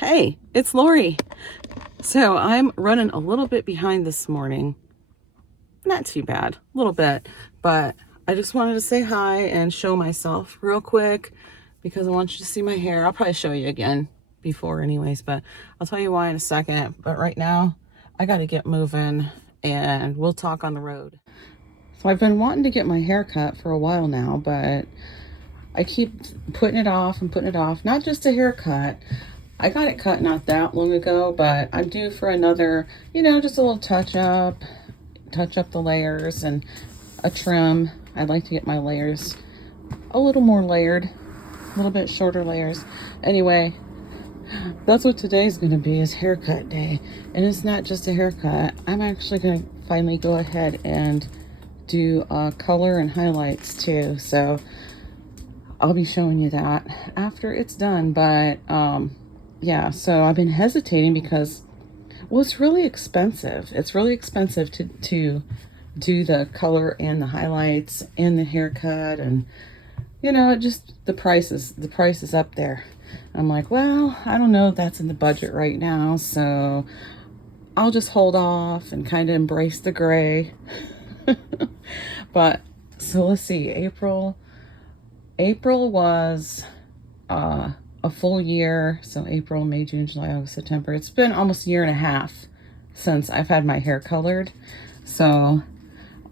Hey, it's Lori. So I'm running a little bit behind this morning. Not too bad, a little bit, but I just wanted to say hi and show myself real quick because I want you to see my hair. I'll probably show you again before anyways, but I'll tell you why in a second. But right now I got to get moving and we'll talk on the road. So I've been wanting to get my hair cut for a while now, but I keep putting it off and putting it off. Not just a haircut. I got it cut not that long ago, but I'm due for another, just a little touch up the layers and a trim. I'd like to get my layers a little more layered, a little bit shorter layers. Anyway, that's what today's going to be, is haircut day. And it's not just a haircut. I'm actually going to finally go ahead and do color and highlights too. So I'll be showing you that after it's done. But yeah, so I've been hesitating because, well, it's really expensive. It's really expensive to do the color and the highlights and the haircut, and it just, the price is up there. I'm like, well, I don't know if that's in the budget right now, so I'll just hold off and kind of embrace the gray. But so let's see, April was a full year. So April, May, June, July, August, September. It's been almost a year and a half since I've had my hair colored. So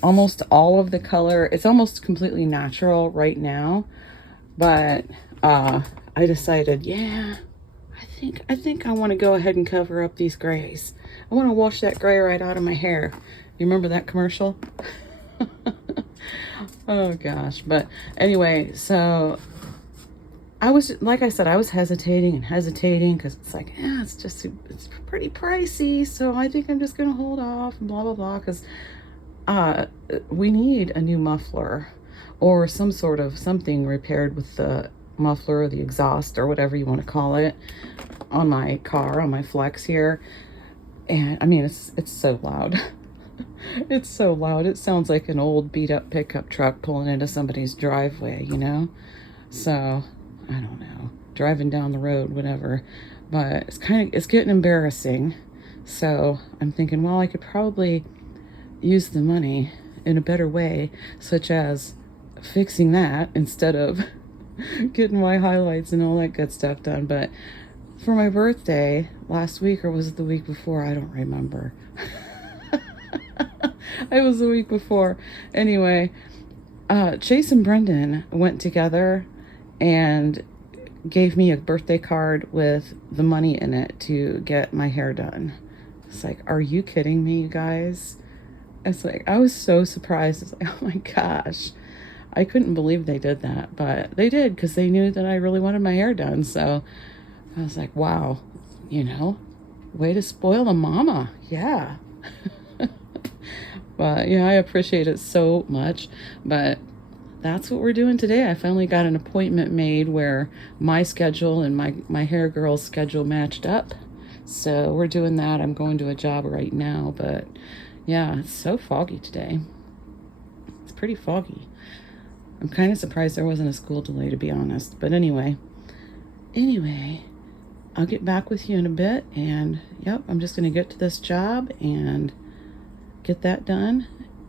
almost all of the color, it's almost completely natural right now. But I decided, yeah, I think I want to go ahead and cover up these grays. I want to wash that gray right out of my hair. You remember that commercial? Oh gosh. But anyway, so I was, like I said, I was hesitating because it's like, yeah, it's pretty pricey. So I think I'm just going to hold off and blah, blah, blah. Because we need a new muffler or some sort of something repaired with the muffler or the exhaust or whatever you want to call it on my car, on my Flex here. And I mean, it's so loud. It's so loud. It sounds like an old beat up pickup truck pulling into somebody's driveway, So I don't know, driving down the road, whatever. But it's getting embarrassing. So I'm thinking, well, I could probably use the money in a better way, such as fixing that instead of getting my highlights and all that good stuff done. But for my birthday last week, or was it the week before? I don't remember. It was the week before. Anyway, Chase and Brendan went together and gave me a birthday card with the money in it to get my hair done. It's like, are you kidding me, you guys? It's like, I was so surprised. It's like, oh my gosh. I couldn't believe they did that, but they did, because they knew that I really wanted my hair done. So I was like, wow, way to spoil the mama. Yeah. But yeah, I appreciate it so much. But that's what we're doing today. I finally got an appointment made where my schedule and my hair girl's schedule matched up. So we're doing that. I'm going to a job right now, but yeah, it's so foggy today. It's pretty foggy. I'm kind of surprised there wasn't a school delay, to be honest. But anyway, I'll get back with you in a bit. And yep, I'm just going to get to this job and get that done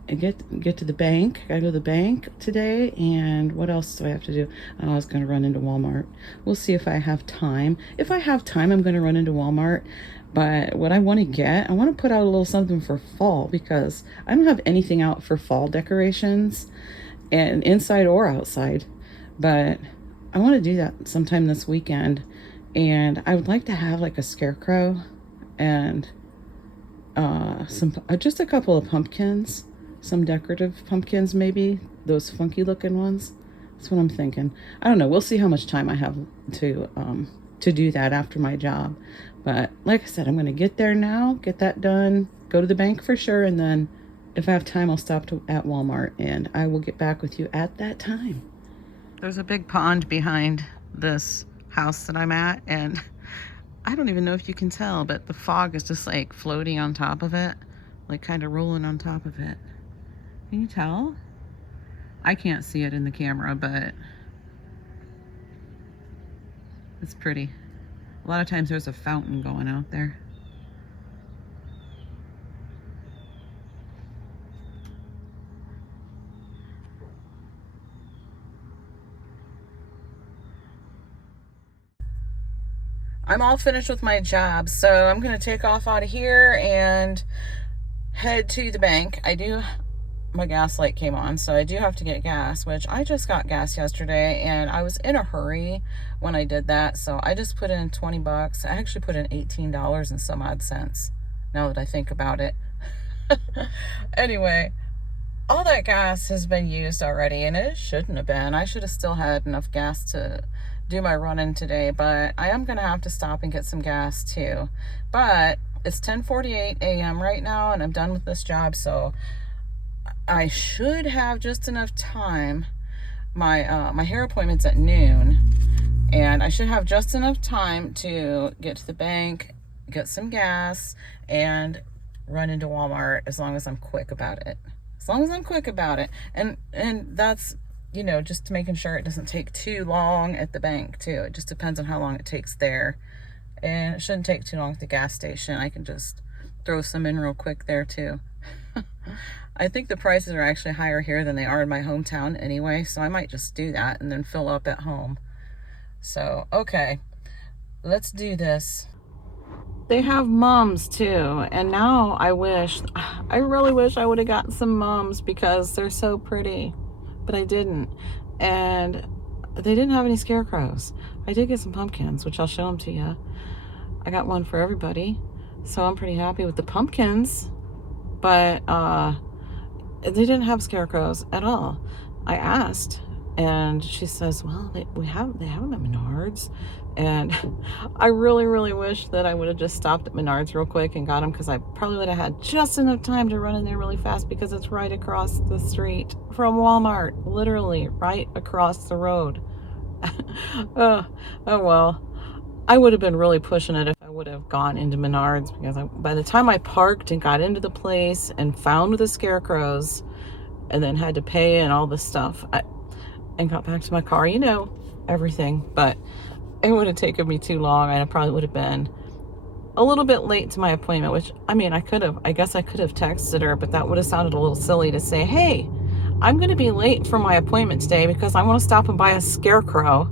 and get to the bank. I gotta go to the bank today. And what else do I have to do? I was going to run into Walmart. We'll see if I have time. If I have time, I'm going to run into Walmart. But what I want to put out a little something for fall, because I don't have anything out for fall decorations, and inside or outside. But I want to do that sometime this weekend. And I would like to have like a scarecrow and just a couple of pumpkins, some decorative pumpkins, maybe those funky looking ones. That's what I'm thinking. I don't know. We'll see how much time I have to do that after my job. But like I said, I'm going to get there now, get that done, go to the bank for sure, and then if I have time, I'll stop at Walmart, and I will get back with you at that time. There's a big pond behind this house that I'm at, and I don't even know if you can tell, but the fog is just like floating on top of it, like kind of rolling on top of it. Can you tell? I can't see it in the camera, but it's pretty. A lot of times there's a fountain going out there. I'm all finished with my job, so I'm going to take off out of here and head to the bank. My gas light came on, so I do have to get gas, which I just got gas yesterday, and I was in a hurry when I did that, so I just put in 20 bucks. I actually put in $18 and some odd cents, now that I think about it. Anyway, all that gas has been used already, and it shouldn't have been. I should have still had enough gas to do my run-in today, but I am going to have to stop and get some gas too. But it's 10:48 a.m. right now, and I'm done with this job, so I should have just enough time. My hair appointment's at noon, and I should have just enough time to get to the bank, get some gas, and run into Walmart as long as I'm quick about it. As long as I'm quick about it. And that's, you know, just making sure it doesn't take too long at the bank too. It just depends on how long it takes there. And it shouldn't take too long at the gas station. I can just throw some in real quick there too. I think the prices are actually higher here than they are in my hometown anyway, so I might just do that and then fill up at home. So, okay, let's do this. They have mums too, and now I really wish I would have gotten some mums because they're so pretty, but I didn't. And they didn't have any scarecrows. I did get some pumpkins, which I'll show them to you. I got one for everybody, so I'm pretty happy with the pumpkins, but they didn't have scarecrows at all. I asked, and she says, well, they have them at Menards. And I really, really wish that I would have just stopped at Menards real quick and got them, because I probably would have had just enough time to run in there really fast, because it's right across the street from Walmart, literally right across the road. Oh well. I would have been really pushing it if I would have gone into Menards, because by the time I parked and got into the place and found the scarecrows and then had to pay and all this stuff, and got back to my car, you know, everything. But it would have taken me too long, and I probably would have been a little bit late to my appointment, which, I mean, I guess I could have texted her, but that would have sounded a little silly to say, hey, I'm going to be late for my appointment today because I want to stop and buy a scarecrow.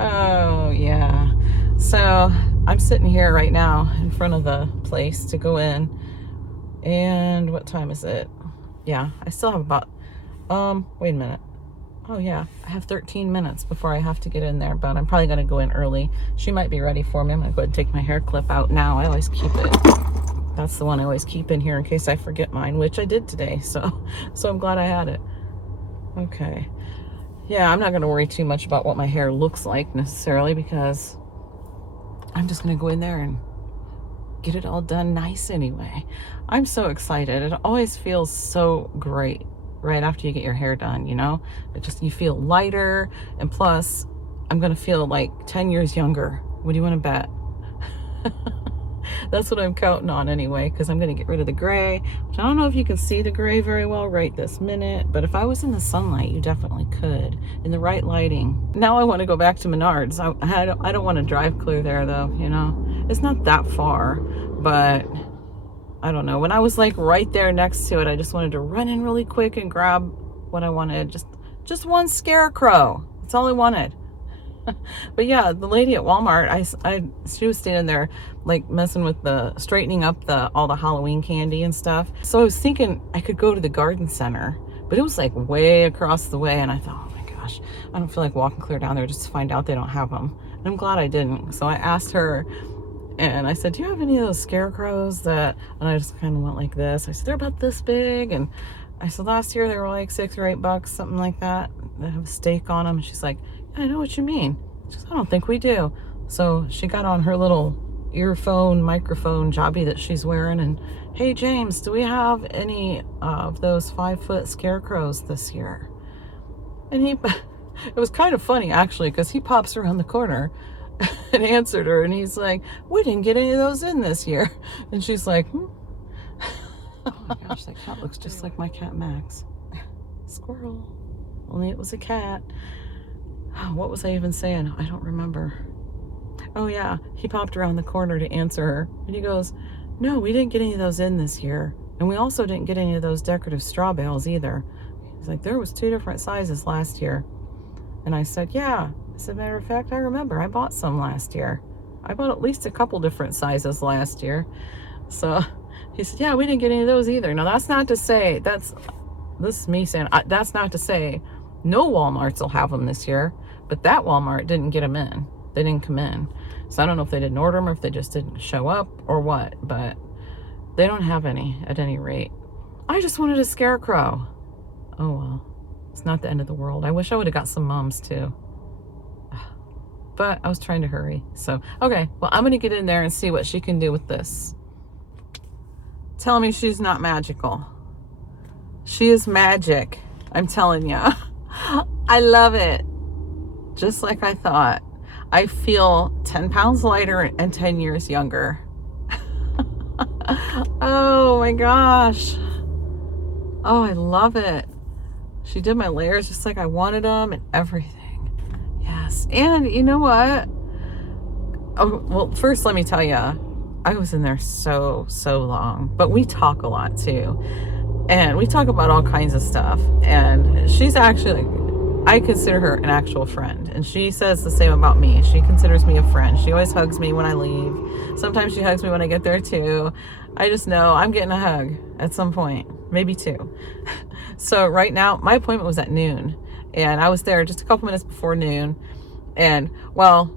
Oh, yeah. So I'm sitting here right now in front of the place to go in. And what time is it? Yeah, I still have about, wait a minute. Oh, yeah, I have 13 minutes before I have to get in there, but I'm probably going to go in early. She might be ready for me. I'm going to go ahead and take my hair clip out now. I always keep it. That's the one I always keep in here in case I forget mine, which I did today. So I'm glad I had it. Okay. Yeah, I'm not going to worry too much about what my hair looks like necessarily, because I'm just going to go in there and get it all done nice anyway. I'm so excited. It always feels so great right after you get your hair done, you know? You feel lighter, and plus, I'm going to feel like 10 years younger. What do you want to bet? That's what I'm counting on anyway, because I'm going to get rid of the gray, which I don't know if you can see the gray very well right this minute, but if I was in the sunlight, you definitely could, in the right lighting. Now I want to go back to Menards. I don't want to drive clear there, though, you know? It's not that far, but I don't know. When I was like right there next to it, I just wanted to run in really quick and grab what I wanted. Just one scarecrow. That's all I wanted. But yeah, the lady at Walmart, she was standing there like messing with straightening up all the Halloween candy and stuff. So I was thinking I could go to the garden center, but it was like way across the way, and I thought, oh my gosh, I don't feel like walking clear down there just to find out they don't have them. And I'm glad I didn't. So I asked her, and I said, do you have any of those scarecrows and I just kind of went like this. I said, they're about this big. And I said, last year they were like $6 or $8, something like that. They have a stake on them. And she's like, I know what you mean. She goes, I don't think we do. So she got on her little microphone jobby that she's wearing, and, hey James, do we have any of those 5-foot scarecrows this year? And it was kind of funny actually, because he pops around the corner and answered her, and he's like, we didn't get any of those in this year. And she's like, Oh my gosh, that cat looks just like my cat Max. Squirrel. Only it was a cat. What was I even saying? I don't remember. Oh yeah, he popped around the corner to answer her, and he goes, no, we didn't get any of those in this year, and we also didn't get any of those decorative straw bales either. He's like, there was 2 different sizes last year. And I said, yeah. As a matter of fact, I remember I bought some last year. I bought at least a couple different sizes last year. So he said, yeah, we didn't get any of those either. Now that's not to say, this is me saying, that's not to say no Walmarts will have them this year, but that Walmart didn't get them in. They didn't come in. So I don't know if they didn't order them or if they just didn't show up or what, but they don't have any at any rate. I just wanted a scarecrow. Oh well, it's not the end of the world. I wish I would have got some mums too. But I was trying to hurry. So, okay, well, I'm going to get in there and see what she can do with this. Tell me she's not magical. She is magic. I'm telling you. I love it. Just like I thought. I feel 10 pounds lighter and 10 years younger. Oh my gosh. Oh, I love it. She did my layers just like I wanted them and everything. Yes. And you know what? Oh, well, first let me tell you, I was in there so long, but we talk a lot too. And we talk about all kinds of stuff. And she's actually, I consider her an actual friend. And she says the same about me. She considers me a friend. She always hugs me when I leave. Sometimes she hugs me when I get there too. I just know I'm getting a hug at some point, maybe 2. So right now, my appointment was at noon. And I was there just a couple minutes before noon. And well,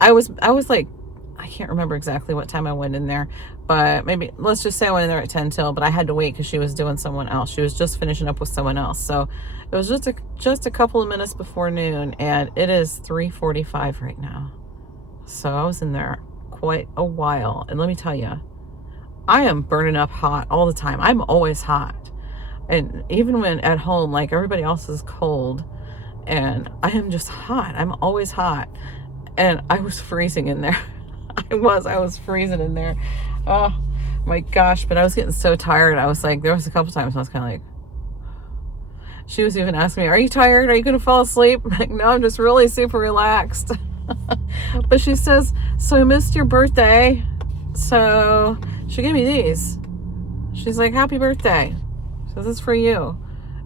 I was like, I can't remember exactly what time I went in there, but maybe let's just say I went in there at 10 till, but I had to wait because she was doing someone else. She was just finishing up with someone else. So it was just a couple of minutes before noon, and it is 3:45 right now. So I was in there quite a while. And let me tell you, I am burning up hot all the time. I'm always hot. And even when at home, like everybody else is cold, and I am just hot. I'm always hot. And I was freezing in there. I was freezing in there. Oh my gosh. But I was getting so tired. I was like, there was a couple times I was kind of like, she was even asking me, are you tired? Are you going to fall asleep? I'm like, no, I'm just really super relaxed. But she says, so I missed your birthday. So she gave me these. She's like, happy birthday. She says, this is for you.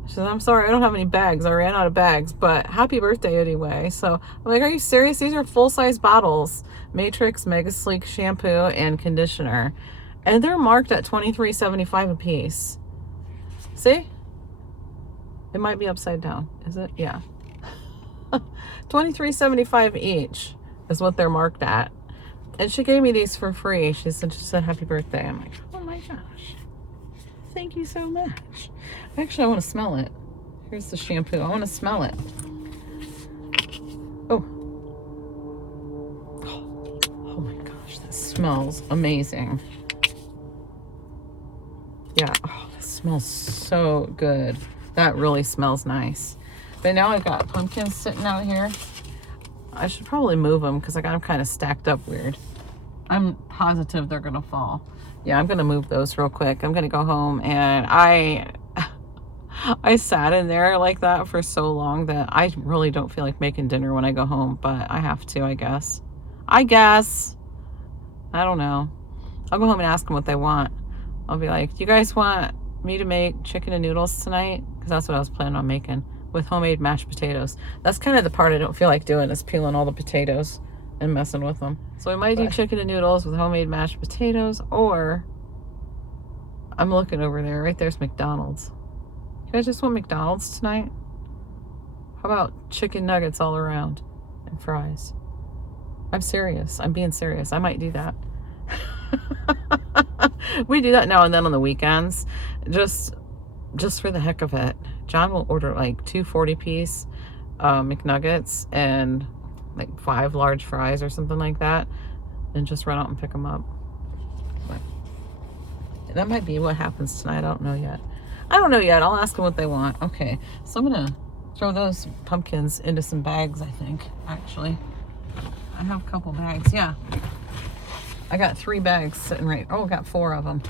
She says, I'm sorry, I don't have any bags. I ran out of bags, but happy birthday anyway. So I'm like, are you serious? These are full-size bottles. Matrix Mega Sleek shampoo and conditioner. And they're marked at $23.75 a piece. See? It might be upside down. Is it? Yeah. $23.75 each is what they're marked at. And she gave me these for free. She said happy birthday. I'm like, oh my gosh. Thank you so much. Actually, I want to smell it. Here's the shampoo. I want to smell it. Oh. Oh my gosh, this smells amazing. Yeah, oh, this smells so good. That really smells nice. But now I've got pumpkins sitting out here. I should probably move them because I got them kind of stacked up weird. I'm positive they're going to fall. Yeah, I'm going to move those real quick. I'm going to go home, and I sat in there like that for so long that I really don't feel like making dinner when I go home, but I have to, I guess. I don't know. I'll go home and ask them what they want. I'll be like, do you guys want me to make chicken and noodles tonight? Because that's what I was planning on making with homemade mashed potatoes. That's kind of the part I don't feel like doing, is peeling all the potatoes and messing with them. So we might do chicken and noodles with homemade mashed potatoes, or I'm looking over there. Right there's McDonald's. You guys just want McDonald's tonight? How about chicken nuggets all around and fries? I'm serious. I'm being serious. I might do that. We do that now and then on the weekends, just for the heck of it. John will order like 2 40-piece McNuggets and like 5 large fries or something like that, and just run out and pick them up. But that might be what happens tonight. I don't know yet. I'll ask them what they want. Okay, so I'm gonna throw those pumpkins into some bags. I think actually I have a couple bags. Yeah, I got 3 bags sitting right. Oh, I got 4 of them.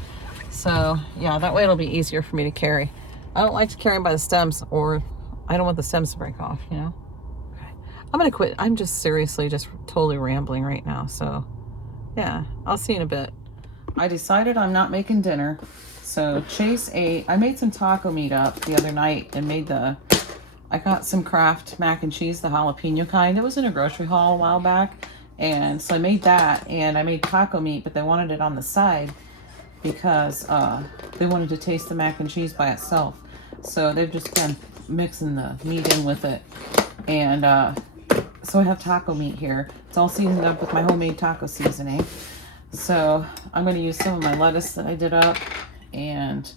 So yeah, that way it'll be easier for me to carry. I don't like to carry them by the stems, or I don't want the stems to break off, you know. Okay. I'm gonna quit. I'm just seriously just totally rambling right now. So yeah, I'll see you in a bit. I decided I'm not making dinner. So Chase ate, I made some taco meat up the other night and I got some Kraft mac and cheese, the jalapeno kind. It was in a grocery haul a while back. And so I made that, and I made taco meat, but they wanted it on the side because they wanted to taste the mac and cheese by itself. So they've just been mixing the meat in with it. And so I have taco meat here. It's all seasoned up with my homemade taco seasoning. So I'm going to use some of my lettuce that I did up, and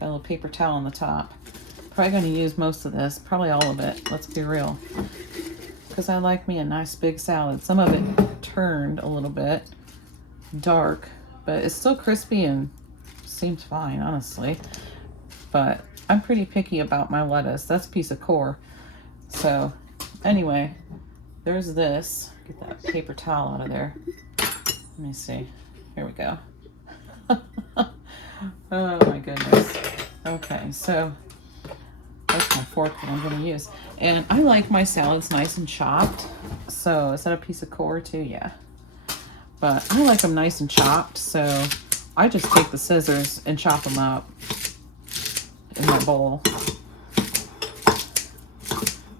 got a little paper towel on the top. Probably going to use most of this, probably all of it, let's be real, because I like me a nice big salad. Some of it turned a little bit dark, but it's still crispy and seems fine, honestly. But I'm pretty picky about my lettuce. That's a piece of core. So anyway, there's this. Get that paper towel out of there. Let me see. Here we go. Oh my goodness. Okay, so that's my fork that I'm going to use. And I like my salads nice and chopped. So is that a piece of core too? Yeah. But I like them nice and chopped. So I just take the scissors and chop them up in my bowl.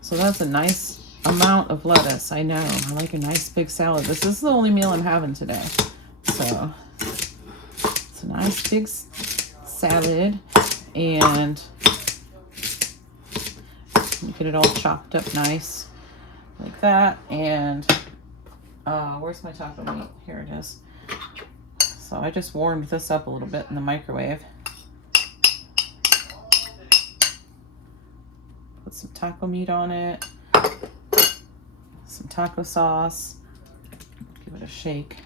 So that's a nice amount of lettuce. I know. I like a nice big salad. This is the only meal I'm having today. So it's a nice big salad. And you get it all chopped up nice like that. And where's my taco meat? Here it is. So I just warmed this up a little bit in the microwave. Put some taco meat on it, some taco sauce, give it a shake.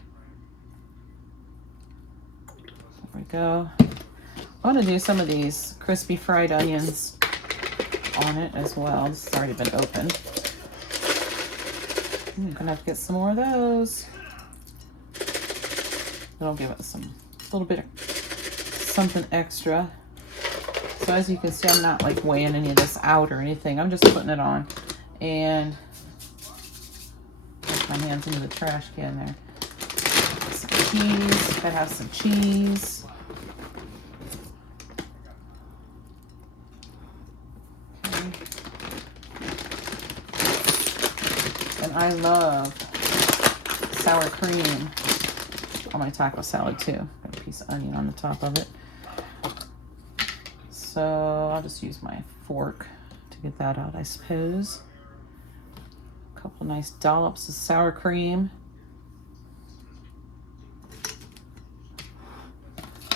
There we go. I want to do some of these crispy fried onions on it as well. This has already been opened. I'm gonna have to get some more of those. That'll give it some little bit of something extra. So as you can see, I'm not like weighing any of this out or anything. I'm just putting it on. And put my hands into the trash can there. Some cheese. Gotta have some cheese. Okay. And I love sour cream on my taco salad too. Got a piece of onion on the top of it. So I'll just use my fork to get that out, I suppose. A couple nice dollops of sour cream.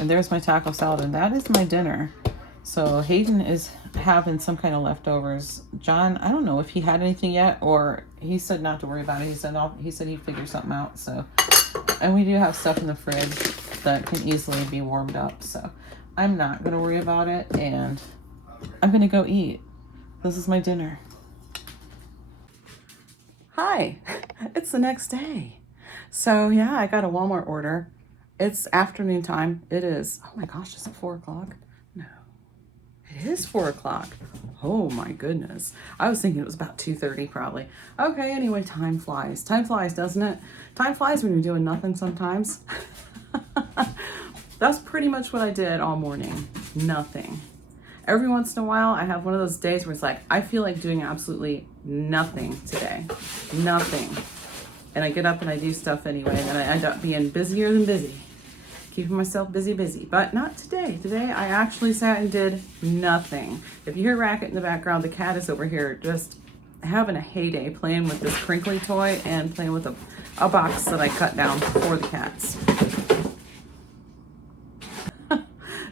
And there's my taco salad, and that is my dinner. So Hayden is having some kind of leftovers. John, I don't know if he had anything yet, or he said not to worry about it. He said he'd figure something out. So, and we do have stuff in the fridge that can easily be warmed up. So I'm not going to worry about it, and I'm going to go eat. This is my dinner. Hi, it's the next day. So yeah, I got a Walmart order. It's afternoon time. It is, oh my gosh, is it 4 o'clock? No, it is 4 o'clock. Oh my goodness. I was thinking it was about 2:30 probably. Okay, anyway, time flies. Time flies, doesn't it? Time flies when you're doing nothing sometimes. That's pretty much what I did all morning. Nothing. Every once in a while, I have one of those days where it's like, I feel like doing absolutely nothing today. Nothing. And I get up and I do stuff anyway, and then I end up being busier than busy. Keeping myself busy. But not today. Today, I actually sat and did nothing. If you hear racket in the background, the cat is over here just having a heyday playing with this crinkly toy and playing with a box that I cut down for the cats.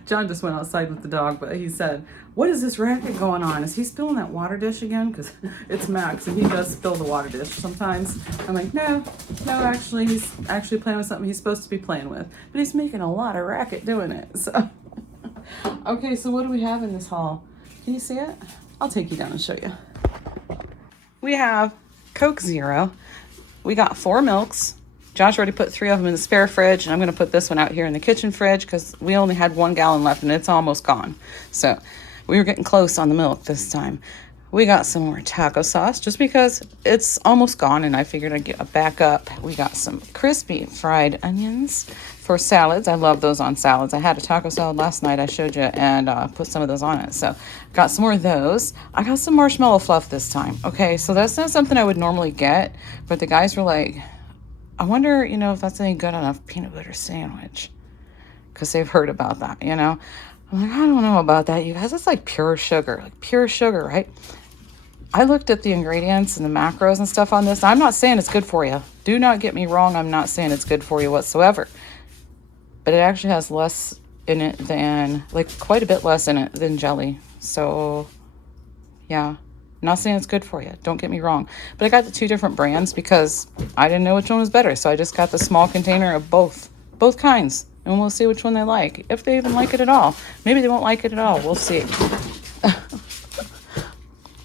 John just went outside with the dog, but he said, what is this racket going on? Is he spilling that water dish again? Because it's Max, and he does spill the water dish sometimes. I'm like, no, actually, he's actually playing with something he's supposed to be playing with. But he's making a lot of racket doing it. So, okay, so what do we have in this haul? Can you see it? I'll take you down and show you. We have Coke Zero. We got 4 milks. Josh already put 3 of them in the spare fridge, and I'm going to put this one out here in the kitchen fridge because we only had 1 gallon left and it's almost gone. So we were getting close on the milk this time. We got some more taco sauce just because it's almost gone and I figured I'd get a backup. We got some crispy fried onions for salads. I love those on salads. I had a taco salad last night I showed you and put some of those on it. So got some more of those. I got some marshmallow fluff this time. Okay, so that's not something I would normally get, but the guys were like, I wonder, if that's any good on a peanut butter sandwich. Because they've heard about that, I'm like, I don't know about that, you guys. It's like pure sugar, right? I looked at the ingredients and the macros and stuff on this. I'm not saying it's good for you. Do not get me wrong. I'm not saying it's good for you whatsoever. But it actually has less in it than, quite a bit less in it than jelly. So, yeah. I'm not saying it's good for you. Don't get me wrong. But I got the 2 different brands because I didn't know which one was better. So I just got the small container of both kinds. And we'll see which one they like. If they even like it at all. Maybe they won't like it at all. We'll see.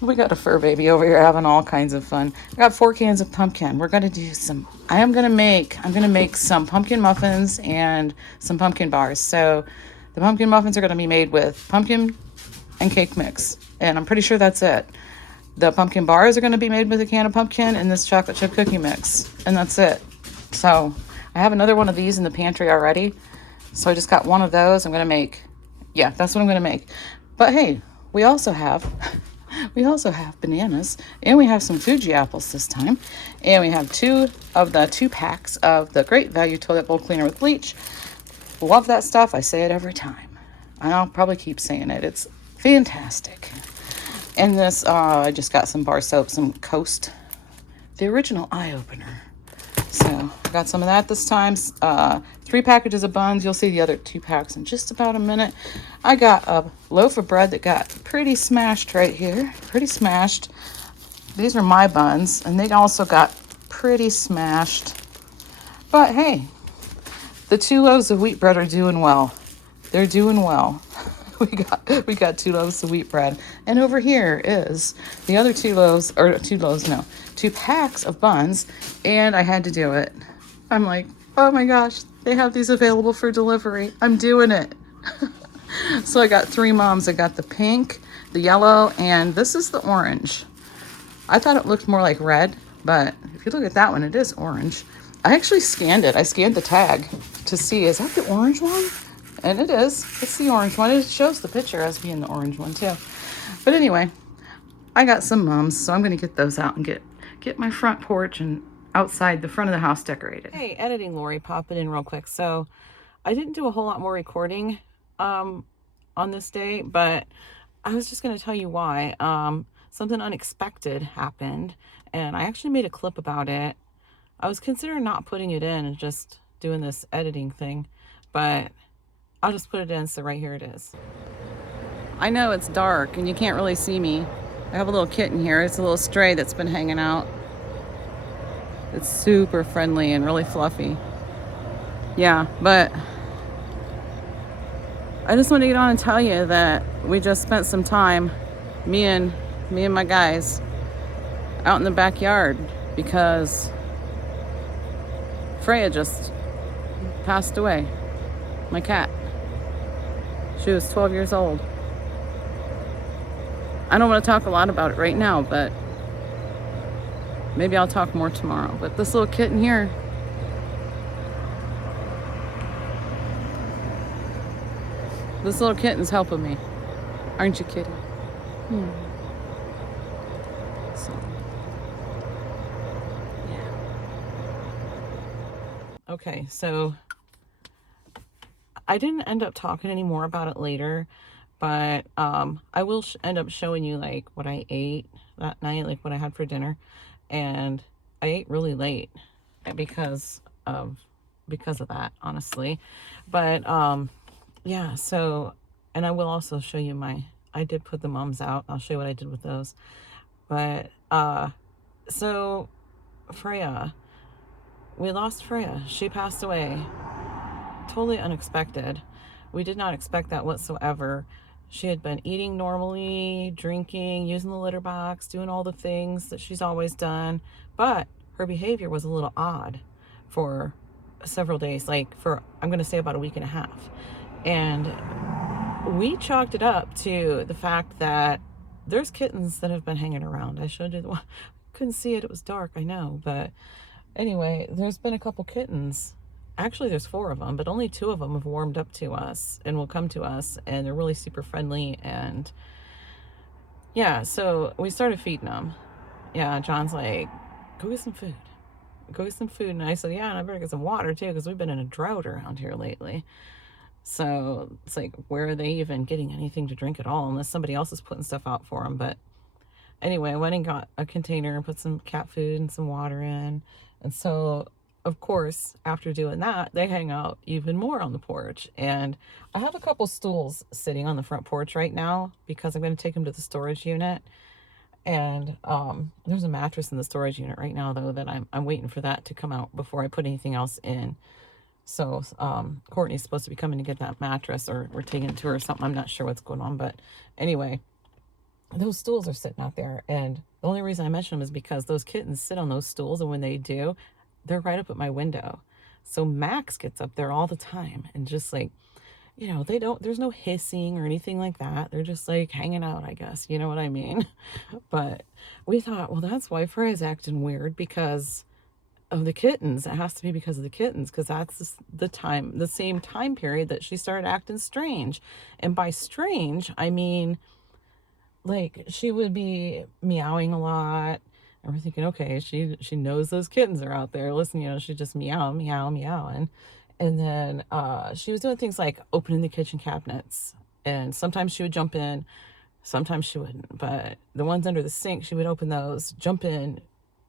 We got a fur baby over here having all kinds of fun. I got 4 cans of pumpkin. We're going to do I'm going to make some pumpkin muffins and some pumpkin bars. So the pumpkin muffins are going to be made with pumpkin and cake mix. And I'm pretty sure that's it. The pumpkin bars are going to be made with a can of pumpkin and this chocolate chip cookie mix. And that's it. So I have another one of these in the pantry already. So I just got one of those. That's what I'm going to make. But hey, we also have bananas, and we have some Fuji apples this time, and we have 2 packs of the Great Value Toilet Bowl Cleaner with bleach. Love that stuff. I say it every time. I'll probably keep saying it. It's fantastic. And this, I just got some bar soap, some Coast, the original eye opener. So I got some of that this time. 3 packages of buns. You'll see the other 2 packs in just about a minute. I got a loaf of bread that got pretty smashed right here. Pretty smashed. These are my buns, and they also got pretty smashed. But hey, the 2 loaves of wheat bread are doing well. They're doing well. We got 2 loaves of wheat bread. And over here is the other 2 packs of buns. And I had to do it. I'm like, oh my gosh, they have these available for delivery. I'm doing it. So I got 3 moms. I got the pink, the yellow, and this is the orange. I thought it looked more like red, but if you look at that one, it is orange. I actually scanned it. I scanned the tag to see, is that the orange one? And it is. It's the orange one. It shows the picture as being the orange one too. But anyway, I got some mums, so I'm going to get those out and get my front porch and outside the front of the house decorated. Hey, editing Lori, pop it in real quick. So I didn't do a whole lot more recording on this day, but I was just going to tell you why. Something unexpected happened, and I actually made a clip about it. I was considering not putting it in and just doing this editing thing, but I'll just put it in. So right here it is. I know it's dark and you can't really see me. I have a little kitten here. It's a little stray that's been hanging out. It's super friendly and really fluffy. Yeah, but I just want to get on and tell you that we just spent some time, me and my guys, out in the backyard because Freya just passed away. My cat. She was 12 years old. I don't want to talk a lot about it right now, but maybe I'll talk more tomorrow. But this little kitten here, this little kitten's helping me. Aren't you, kitty? So, yeah. Okay, so I didn't end up talking any more about it later, but I will end up showing you like what I ate that night, like what I had for dinner. And I ate really late because of that, honestly. But yeah, so, and I will also show you I did put the mums out. I'll show you what I did with those. But so Freya, we lost Freya. She passed away. Totally unexpected. We did not expect that whatsoever. She had been eating normally, drinking, using the litter box, doing all the things that she's always done, but her behavior was a little odd for several days, like for, I'm going to say about a week and a half. And we chalked it up to the fact that there's kittens that have been hanging around. I showed you the one. Couldn't see it. It was dark, I know. But anyway, there's been a couple kittens. Actually, there's 4 of them, but only 2 of them have warmed up to us and will come to us, and they're really super friendly. And yeah, so we started feeding them. Yeah, John's like, go get some food. Go get some food. And I said, yeah, and I better get some water too, because we've been in a drought around here lately. So it's like, where are they even getting anything to drink at all, unless somebody else is putting stuff out for them? But anyway, I went and got a container and put some cat food and some water in. And so, of course, after doing that, they hang out even more on the porch. And I have a couple stools sitting on the front porch right now because I'm going to take them to the storage unit. And there's a mattress in the storage unit right now, though, that I'm waiting for that to come out before I put anything else in. So Courtney's supposed to be coming to get that mattress, or we're taking it to her or something. I'm not sure what's going on. But anyway, those stools are sitting out there. And the only reason I mention them is because those kittens sit on those stools. And when they do, they're right up at my window. So Max gets up there all the time and just like, you know, there's no hissing or anything like that. They're just like hanging out, I guess. You know what I mean? But we thought, well, that's why Freya's acting weird, because of the kittens. It has to be because of the kittens, because that's the same time period that she started acting strange. And by strange, I mean, like, she would be meowing a lot. And we're thinking, okay, she knows those kittens are out there. Listen, you know, she just meowing. And then she was doing things like opening the kitchen cabinets. And sometimes she would jump in, sometimes she wouldn't. But the ones under the sink, she would open those, jump in,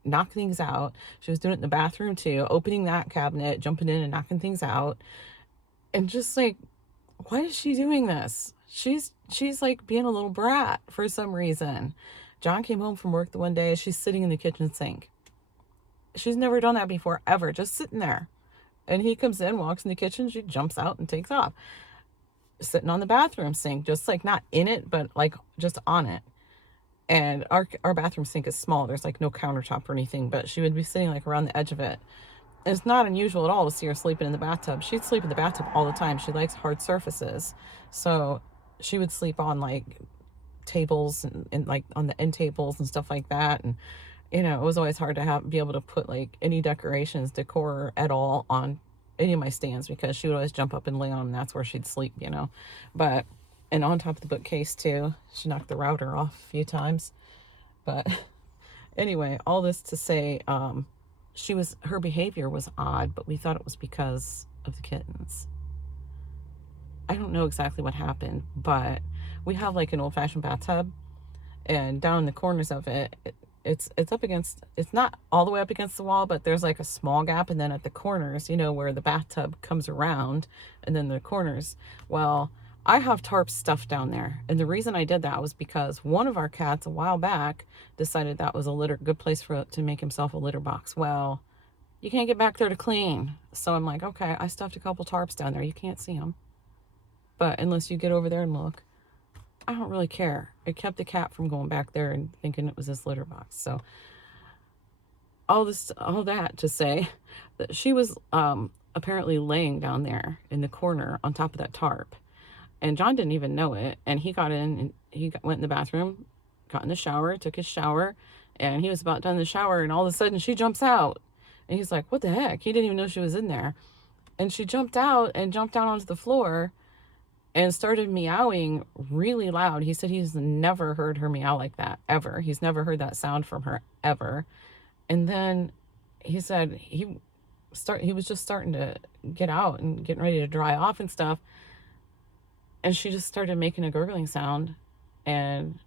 knock things out. She was doing it in the bathroom too, opening that cabinet, jumping in and knocking things out. And just like, why is she doing this? She's like being a little brat for some reason. John came home from work the one day. She's sitting in the kitchen sink. She's never done that before, ever. Just sitting there. And he comes in, walks in the kitchen. She jumps out and takes off. Sitting on the bathroom sink, just like not in it, but like just on it. And our bathroom sink is small. There's like no countertop or anything, but she would be sitting like around the edge of it. And it's not unusual at all to see her sleeping in the bathtub. She'd sleep in the bathtub all the time. She likes hard surfaces. So she would sleep on like tables and like on the end tables and stuff like that. And, you know, it was always hard to be able to put like any decor at all on any of my stands, because she would always jump up and lay on them, and that's where she'd sleep, you know. But, and on top of the bookcase too. She knocked the router off a few times. But anyway, all this to say, her behavior was odd, but we thought it was because of the kittens. I don't know exactly what happened, but we have like an old-fashioned bathtub, and down in the corners of it, it's up against, it's not all the way up against the wall, but there's like a small gap, and then at the corners, you know, where the bathtub comes around, and then the corners, well, I have tarp stuff down there. And the reason I did that was because one of our cats a while back decided that was a good place to make himself a litter box. Well, you can't get back there to clean. So I'm like, okay, I stuffed a couple tarps down there. You can't see them. But unless you get over there and look, I don't really care. It kept the cat from going back there and thinking it was this litter box. So all that to say that she was apparently laying down there in the corner on top of that tarp. And John didn't even know it. And he got in and went in the bathroom, got in the shower, took his shower, and he was about done in the shower, and all of a sudden she jumps out. And he's like, what the heck? He didn't even know she was in there. And she jumped out and jumped down onto the floor and started meowing really loud. He said he's never heard her meow like that, ever. He's never heard that sound from her, ever. And then he said he was just starting to get out and getting ready to dry off and stuff. And she just started making a gurgling sound. And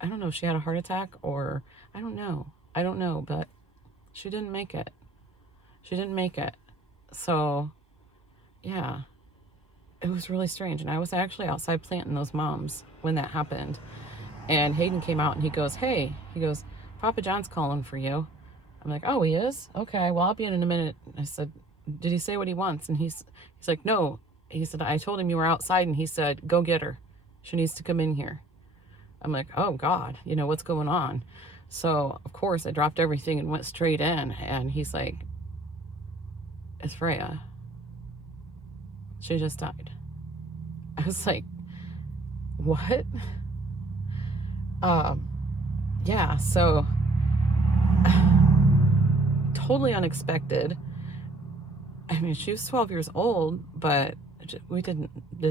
I don't know if she had a heart attack or I don't know, but she didn't make it. So yeah, it was really strange. And I was actually outside planting those mums when that happened. And Hayden came out and he goes, Papa John's calling for you. I'm like, oh, he is? Okay, well, I'll be in a minute. I said, did he say what he wants? And he's like, no. He said, I told him you were outside, and he said, go get her. She needs to come in here. I'm like, oh, God, you know, what's going on? So, of course, I dropped everything and went straight in, and he's like, it's Freya. She just died. I was like, what? Yeah, so totally unexpected. I mean, she was 12 years old, but we didn't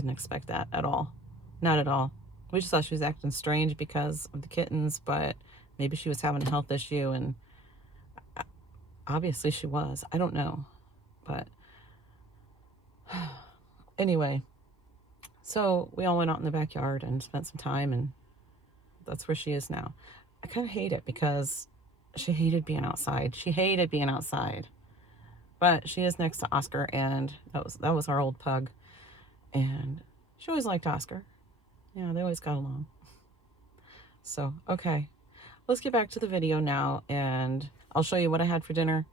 expect that at all. Not at all. We just thought she was acting strange because of the kittens, but maybe she was having a health issue, and obviously she was. I don't know. But anyway, so we all went out in the backyard and spent some time, and that's where she is now. I kind of hate it because she hated being outside. She hated being outside. But she is next to Oscar, and that was our old pug. And she always liked Oscar. Yeah, they always got along. So, okay. Let's get back to the video now, and I'll show you what I had for dinner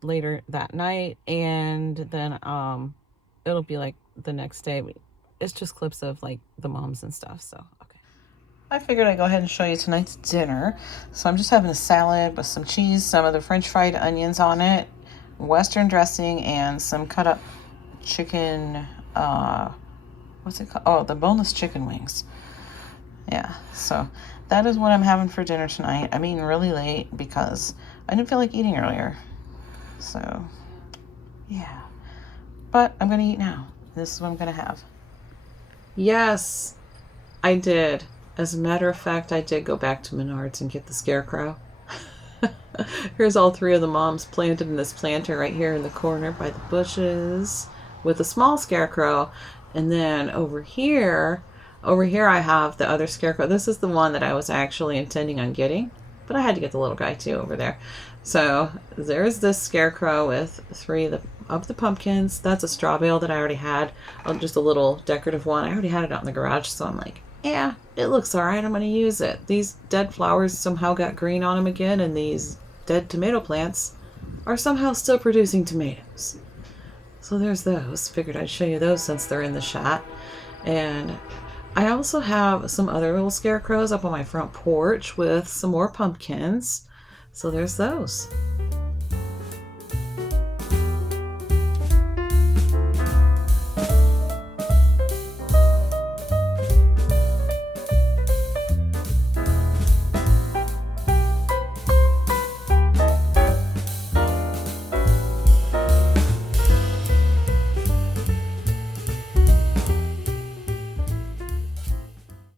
later that night, and then it'll be like the next day. It's just clips of like the moms and stuff. So, okay. I figured I'd go ahead and show you tonight's dinner. So I'm just having a salad with some cheese, some of the French fried onions on it, Western dressing, and some cut up chicken, what's it called? Oh, the boneless chicken wings. Yeah, so that is what I'm having for dinner tonight. I'm eating really late because I didn't feel like eating earlier. So, yeah. But I'm going to eat now. This is what I'm going to have. Yes, I did. As a matter of fact, I did go back to Menards and get the scarecrow. Here's all three of the moms planted in this planter right here in the corner by the bushes with a small scarecrow. And then over here I have the other scarecrow. This is the one that I was actually intending on getting, but I had to get the little guy too over there. So there's this scarecrow with three of the pumpkins. That's a straw bale that I already had, just a little decorative one. I already had it out in the garage, so I'm like, yeah, it looks all right. I'm going to use it. These dead flowers somehow got green on them again, and these dead tomato plants are somehow still producing tomatoes. So there's those. Figured I'd show you those since they're in the shot. And I also have some other little scarecrows up on my front porch with some more pumpkins. So there's those.